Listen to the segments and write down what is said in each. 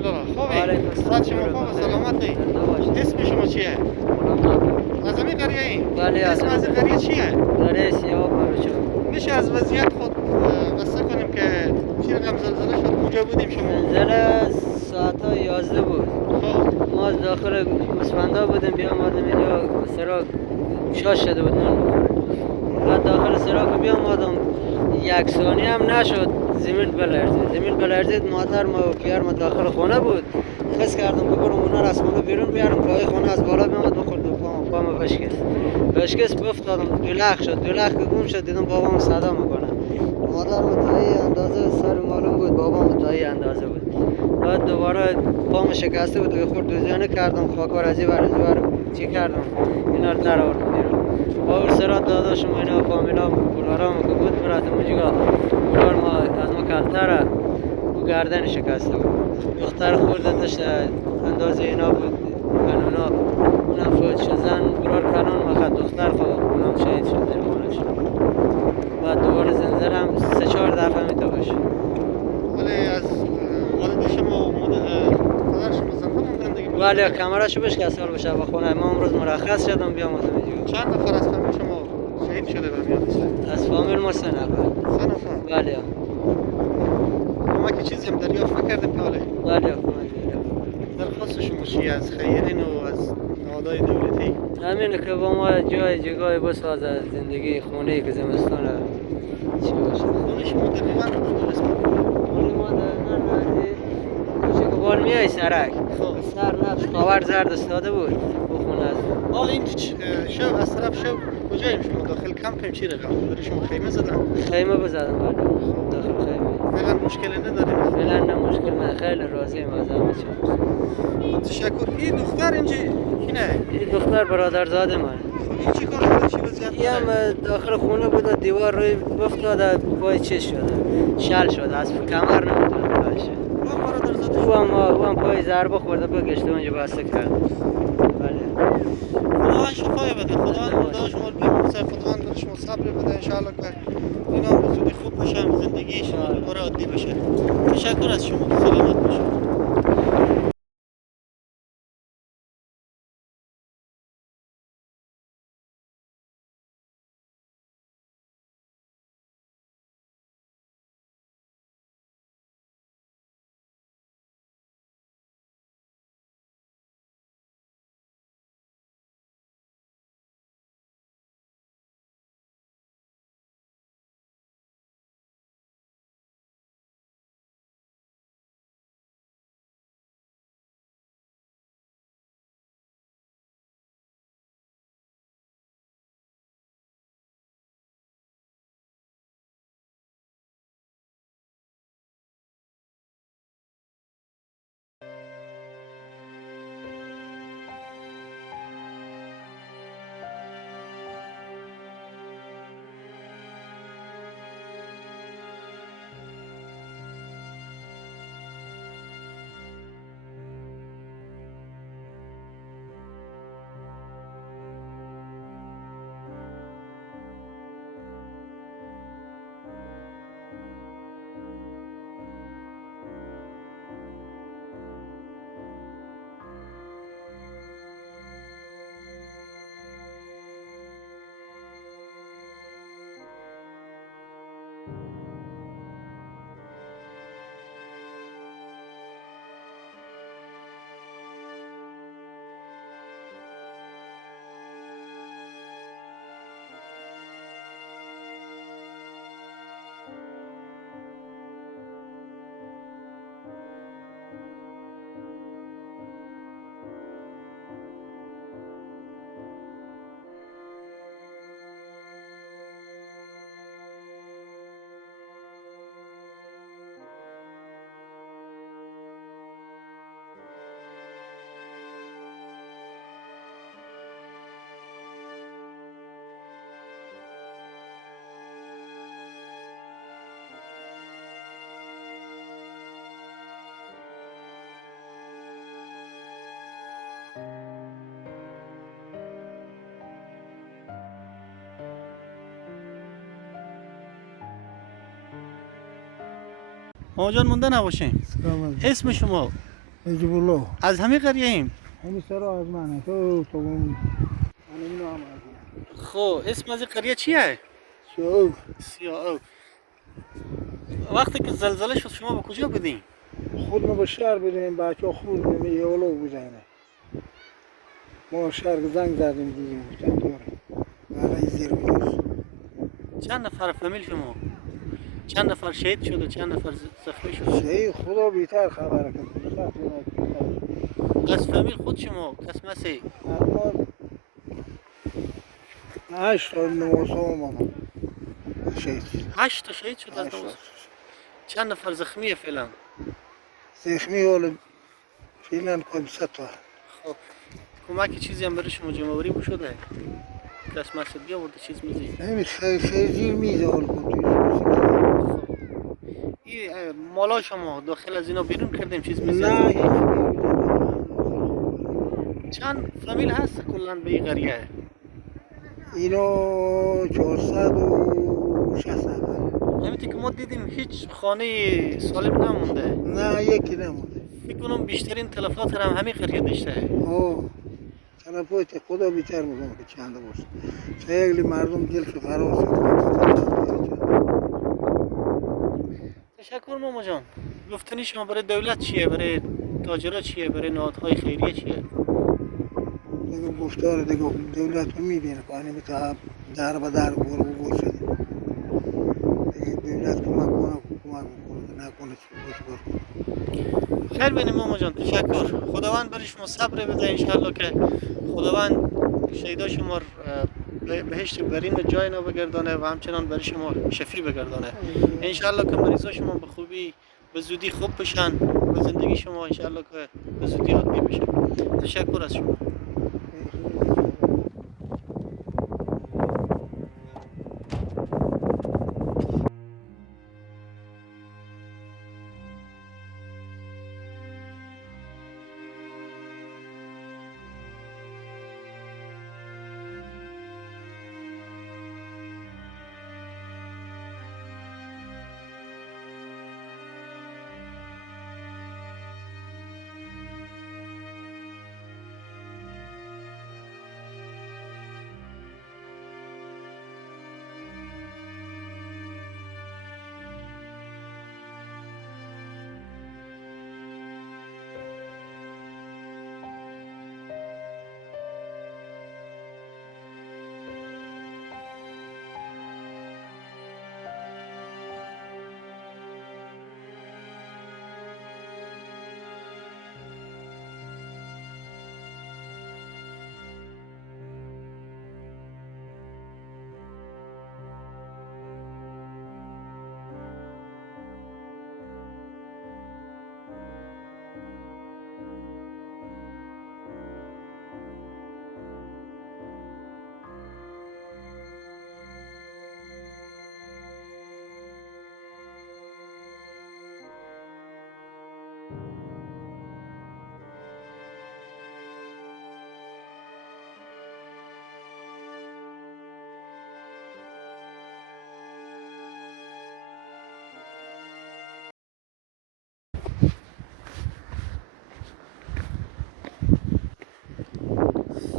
الحمدلله. خوبی؟ وعلیکم السلام. صحت شما خوب و سلامتی؟ اسم شما چیه؟ از همین قریه این؟ بله، از اسم از این قریه چیه؟ قریه سیاه پاروچو. میشه از وضعیت خود قصه کنیم که چی رقم زلزله شد کجا بودیم شما؟ زلزله ساعت 11 بود. خب ما داخل مسفندا بودیم، بیامدیم اینجا سراغ شاش شده بود نون بخوریم. بعد داخل سراغ بیامدم یک ثانیه هم نشد زمین بلرزید. مادر ما و پیر ما داخل خونه بود. خس کردم که برم اونا را از خونه بیرون بیارم. پای خونه از بالا بیامد بخورد و پام بشکست افتادم. دولخ که گم شد دیدم بابام صدا میکنه. مادر متایی اندازه سر معلوم بود، بابا متایی اندازه بود. بعد دوباره پام شکسته بود و خورد دوزیانه کردم. خاکار از این ور چی کردم اینا رو در آوردم بیرون. با اون سرات داداشم اینا فامیلا برارم که بود براتم اونجا برار ما از ما کلتره و گردن شکسته بود. دختر خورده داشت اندازه اینا بود قانونا. اونم فوت شد. زن برار قانون مخد دختر خود اونم شهید شد در خونه شد. بعد دوباره زنزر هم 3-4 دفعه میتوبه شد. ولی از والد شما و پدر شما زنده موندن دیگه؟ ولی کمرشو بشکست حال بشه با خونه. ما امروز مرخص شدم بیامدم اینجا. چند نفر از فامیل شما شهید شده و میادشه؟ از فامیل ما 3 نفر. 3 نفر؟ بله. کمک چیزی هم دریافت نکردیم که حاله؟ بله. درخواست شما چیه از خیرین و از نهادهای دولتی؟ همینه که با ما جای بسازه زندگی خونه که زمستان چی باشه. خونه شما دقیقا کجاست؟ خونه ما در کوچه بالمیای سرک. خب سر نفس خاور زرد استاده بود او خونه است. حال این شب از طرف شب کجاییم شما؟ داخل کمپیم چی رقم؟ برای شما خیمه زدن؟ خیمه بزدم بله. داخل خیمه. فعلا مشکلی نداریم؟ فعلا نه مشکل من خیلی راضیم از همه چی. تشکر. این دختر اینجا کی نه؟ این دختر برادرزاده من. این چی کار شده؟ چی وضعیت این هم داخل خونه بود و دیوار روی افتاده پای چیز شده شل شده از کمر نمیتونه باشه. او هم پای ضربه خورده بگشته اونجا بسته کرد. بله. خداوند شفای بده. خداوند شما بیامرزه. خداوند شما صبر بده انشاءالله که اینا به زودی خوب بشن، زندگی شما دوباره عادی بشه. تشکر از شما. سلامت باشید. ماما جان مونده نباشین. اسم شما؟ نجيب الله از همه قریه ایم. همین سرا از منه تو من نام خب اسم از این قریه چیه؟ شو سیاه. وقتی که زلزله شد شما به کجا بودین؟ خود ما به شهر بدیم بچه ها خود بدیم یه اولو بزنه ما شهر زنگ زدیم دیدیم بودن برای زیر بود چند نفر فامیل شما؟ چند نفر شهید شد و چند نفر زخمی شد؟ شهید خدا بیتر خبره که از فامیل خود شما کس مسی؟ ما 8 تا نماز آمدم شهید 8 تا شهید شد از نماز. چند نفر زخمیه فعلا؟ زخمی حال فعلا کنیم 100 تا خب کمک چیزی هم برای شما جمع آوری شده؟ کس مسجد بیاورده چیز میزی؟ همین خیلی میزه حال کنید این مالا شما داخل از اینا بیرون کردیم چیز میزی؟ نه هیچ چند فامیل هست کلا به این قریه؟ اینا 460 نفر همینطور که ما دیدیم هیچ خانه سالم نمونده. نه یکی نمونده فکر کنم بیشترین تلفات هم همین قریه داشته. تلفات خدا بیتر میگم که چند باشه خیلی مردم دلش خراب شد تشکر ماما جان. گفتنی شما برای دولت چیه؟ برای تاجرها چیه؟ برای نهادهای خیریه چیه؟ دیگه گفتار دیگه دولت رو میبینه پایین میتونه در به در برو بگوشه دولت کمک کنه نکنه چی باشه خیر بینیم ماما جان. تشکر. خداوند برای شما صبر بده انشالله که خداوند شهیدا شما بهشت برین و جای نو بگردانه و همچنان برای شما شفیع بگردانه. انشالله که مریضا شما به خوبی به زودی خوب بشن و زندگی شما انشالله که به زودی عادی بشه. تشکر از شما.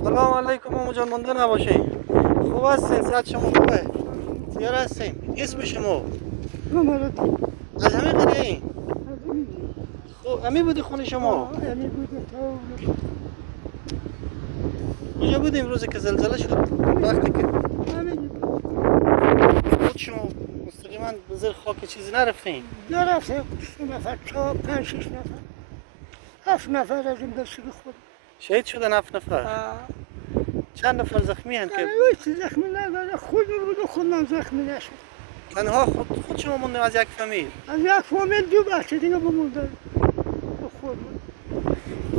سلام علیکم ماما جان. مانده نباشین. خوب هستین؟ صحت شما خوبه؟ زیار هستین؟ اسم شما؟ از همه قریه این؟ خب همه بودی خونه شما؟ کجا بودیم روزی که زلزله شد؟ وقتی که خود شما مستقیما به زیر خاک چیزی نرفتین؟ نرفته 3 نفر 4 5 6 نفر 7 نفر از این دستی خود شهید شدن 7 نفر؟ چند نفر زخمی هستند که هیچ زخمی نداره خود رو خودم زخمی نشد تنها خود شما موندیم از یک فامیل؟ از یک فامیل 2 بچه دیگه بمونده خود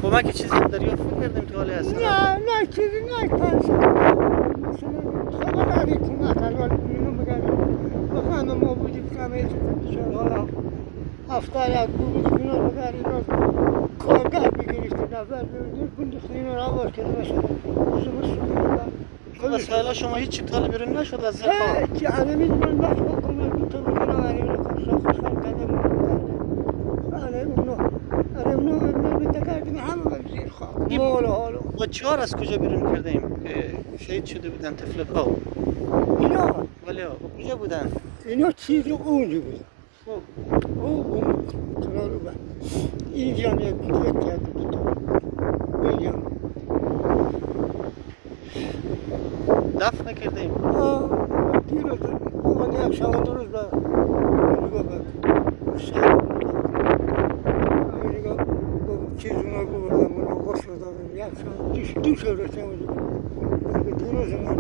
کمک چیزی هم دریافت کردیم تو حالی هستن؟ نه چیزی نه پنسه مثلا خبر نداری کمک الان اینو بگرد بخواهم ما بودیم کمی چیزی حالا هفته یک بود اینا بگرد اینا کارگاه بگیرید نفر بندخت اینا را آواز کرده باشه وسایل شما هیچ تا بیرون نشد از زیر خاک؟ هیچی علمی من بس حکومت تو بگیرم علمی رو خوشحال کردم علمی اونو ابن این همه به زیر خاک مال و حال و با 4 از کجا بیرون کردیم که شهید شده بودن تفلکا اینا ولی کجا بودن؟ اینا چیز اونجا بود خب اون کنار رو بند اینجا هم یک کرده بود اینجا هم دفن نکردیم دیروز من یک شبانه روز به نگاه بند شب نگاه چیز اونا بردم اونا غسل دادم یک شب دو شب رسیم دیروز من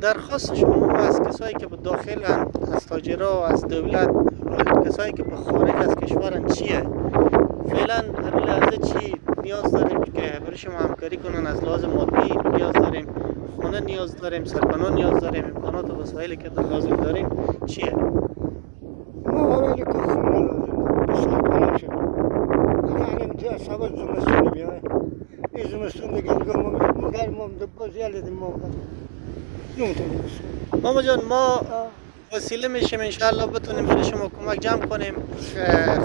درخواست شما از کسایی که به داخل از تاجرها از دولت کسایی که به خارج از کشورن چیه؟ فعلا همین لحظه چی نیاز داریم که برای شما همکاری کنن از لحاظ مادی نیاز داریم خانه نیاز داریم سرپناه نیاز داریم امکانات و وسایلی که لازم داریم چیه؟ ما برای که خونه لازم بسیار بلا شد یعنی اینجا سبا زمستون بیای این زمستون دیگه ما گرم هم باز یلیدیم ما نمیتونیم ماما جان ما وسیله میشیم انشاءالله بتونیم برای شما کمک جمع کنیم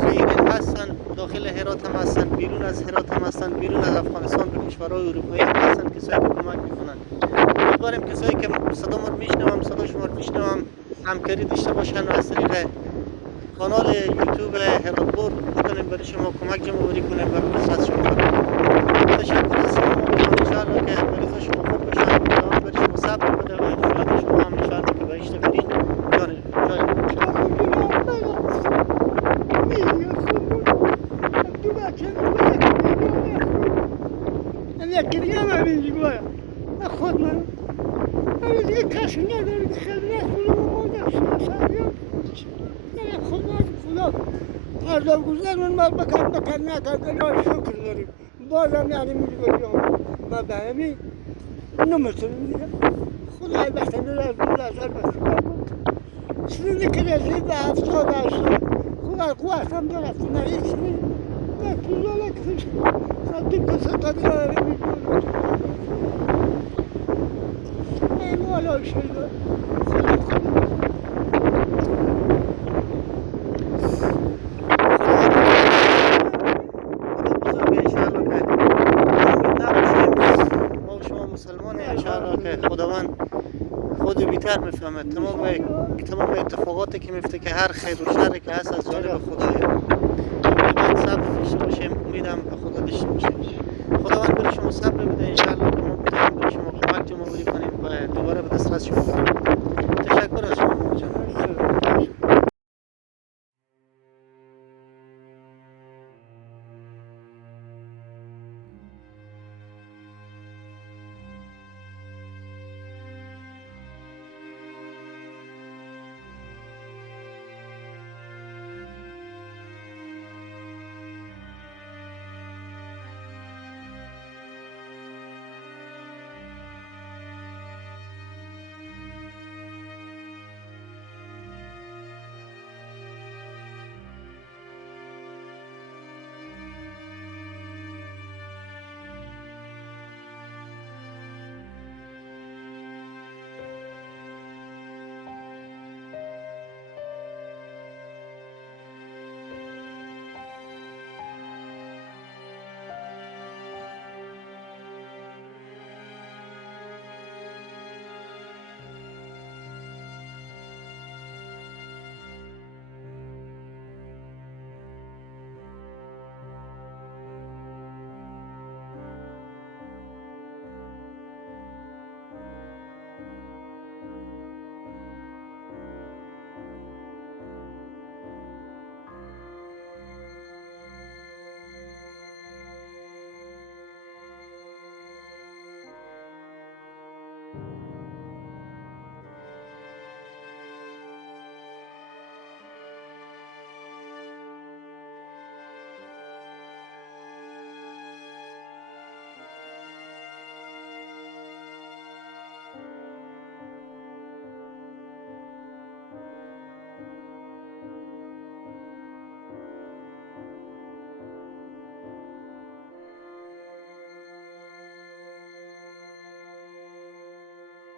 خیرین هستن داخل هرات هم هستن بیرون از هرات هم هستن بیرون از افغانستان به کشورهای اروپایی هم هستن کسایی که کمک میکنن امیدواریم کسایی که صدا ما رو میشنوم صدا شما رو میشنوم همکاری داشته باشن و از طریق کانال یوتیوب هرات بور بتونیم برای شما کمک جمع آوری کنیم و فرصت شما کنیم تشکر از شما انشاءالله که مریضا شما خوب بشن خدا برای شما صبر بده و انشاءالله شما هم انشاءالله که بهشت برین خود من دیگه کسی نداره که خدمت کنه و ما داشتیم سریع خود من خدا هر گذر من باید بکن نکرد الله شکر داریم بازم یعنی میگه بریم ما به همین نمیتونیم دیگه خدا البته نظر بکنم سنی که رسید به 70-80 خدا قوتم دارد نه هیچ نیست نه پیزاله کشید خودی کسا تا دیگه والا شده مسلمان انشاءالله که خداوند خود بیتر میفهمه تمام اتفاقاتی که میفته که هر خیر و شری که هست از جانب خدایه باید صبر داشته باشیم امیدم به خدا داشته باشیم خداوند برای شما صبر بده انشاءالله که ما بتونیم برای شما کمک جمع آوری کنیم و دوباره به دسترس شما کنیم